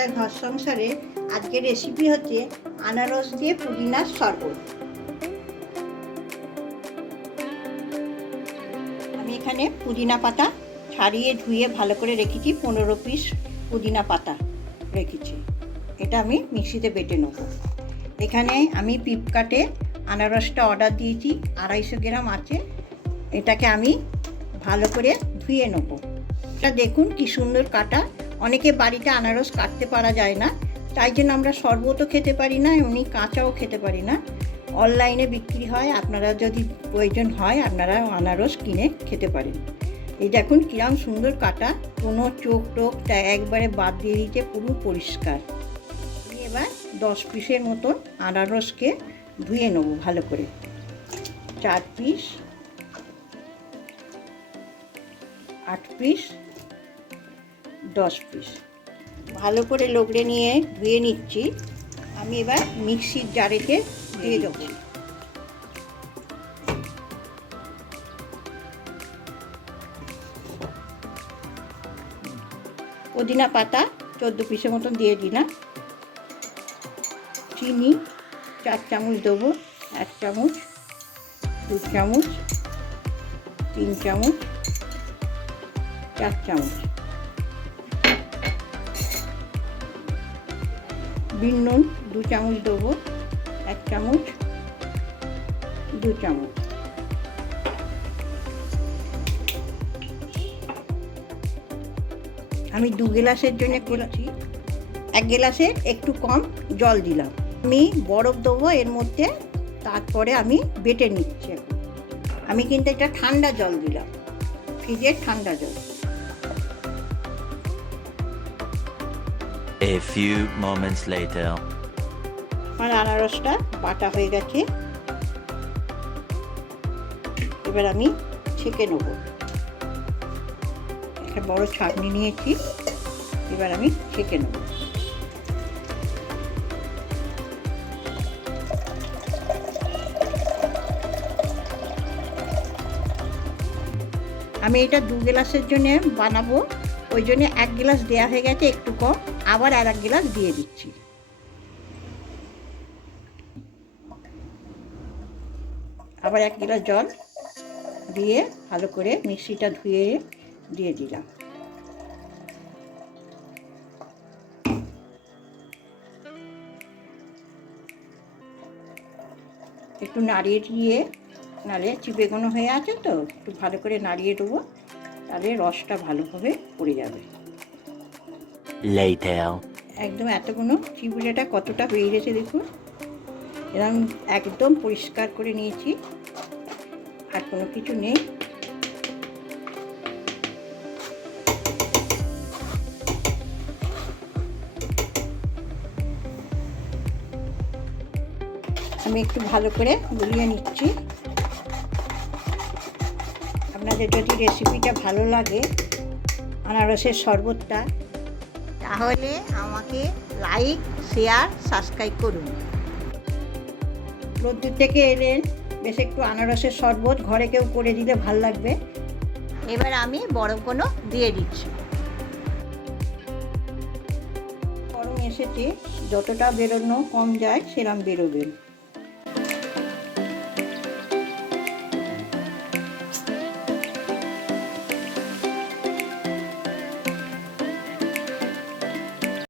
যায় ঘর সংসারে। আজকের রেসিপি হচ্ছে আনারস দিয়ে পুদিনার শরবত। আমি এখানে পুদিনা পাতা ছাড়িয়ে ধুয়ে ভালো করে রেখেছি, 15 পিস পুদিনা পাতা রেখেছি। এটা আমি মিক্সিতে বেটে নেব। এখানে আমি পিপকাটে আনারসটা অর্ডার দিয়েছি, 250 গ্রাম আছে। এটাকে আমি ভালো করে ধুয়ে নেব। এটা দেখুন কি সুন্দর কাটা। অনেকে বাড়িতে আনারস কাটতে পারা যায় না, তাই জন্য আমরা শরবতও খেতে পারি না, এমনি কাঁচাও খেতে পারি না। অনলাইনে বিক্রি হয়, আপনারা যদি প্রয়োজন হয় আপনারা আনারস কিনে খেতে পারেন। এই দেখুন কিরম সুন্দর কাটা, কোনো চোখ টোক একবারে বাদ দিয়ে দিতে, পুরো পরিষ্কার। আমি এবার 10 পিসের মতন আনারসকে ধুয়ে নেব ভালো করে। 4 পিস, 8 পিস, 10 পিস ভালো করে লগড়ে নিয়ে ধুয়ে নিচ্ছি। আমি এবার মিক্সির জারেতে দিয়ে দেবো। পুদিনা পাতা 14 পিসের মতন দিয়ে দিলাম। চিনি 4 চামচ দেবো, 1 চামচ, 2 চামচ, 3 চামচ, 4 চামচ। বিন নুন 2 চামচ দেবো, 1 চামচ, 2 চামচ। আমি 2 গ্লাসের জন্য করেছি, 1 গ্লাসের একটু কম জল দিলাম। আমি বরফ দেবো এর মধ্যে, তারপরে আমি বেটে নিচ্ছি। আমি কিন্তু এটা ঠান্ডা জল দিলাম, ফ্রিজের ঠান্ডা জল। A few moments later. আমার আনারসটা বাটা হয়ে গেছে। এবার আমি ছেঁকে নেব। একটা বড় ছাঁকনি নিয়েছি, এবার আমি ছেঁকে নেব। আমি এটা 2 গ্লাসের জন্য বানাবো, ওই জন্য 1 গ্লাস দেওয়া হয়ে গেছে, একটু কম, আবার 1 গ্লাস দিয়ে দিচ্ছি। আবার 1 গ্লাস জল দিয়ে ভালো করে মিক্সিটা ধুয়ে দিয়ে দিলাম। একটু নাড়িয়ে দিয়ে, নাহলে চিপেগুনো হয়ে আছে তো, একটু ভালো করে নাড়িয়ে দেবো, তাহলে রসটা ভালোভাবে পড়ে যাবে। একদম এতগুলো চিবুলেটা কতটা হয়ে গেছে দেখুন। এরকম একদম পরিষ্কার করে নিয়েছি, আর কোনো কিছু নেই। আমি একটু ভালো করে গুলিয়ে নিচ্ছি। আপনাদের যদি রেসিপিটা ভালো লাগে আনারসের শরবতটা, তাহলে আমাকে লাইক, শেয়ার, সাবস্ক্রাইব করুন। রোদ্দুর থেকে এলেন, বেশ একটু আনারসের শরবত ঘরে কেউ করে দিলে ভাল লাগবে। এবার আমি বরফগুলো দিয়ে দিচ্ছি। গরম এসেছে, যতটা বেরোনো কম যায় সেরকম বেরোবে।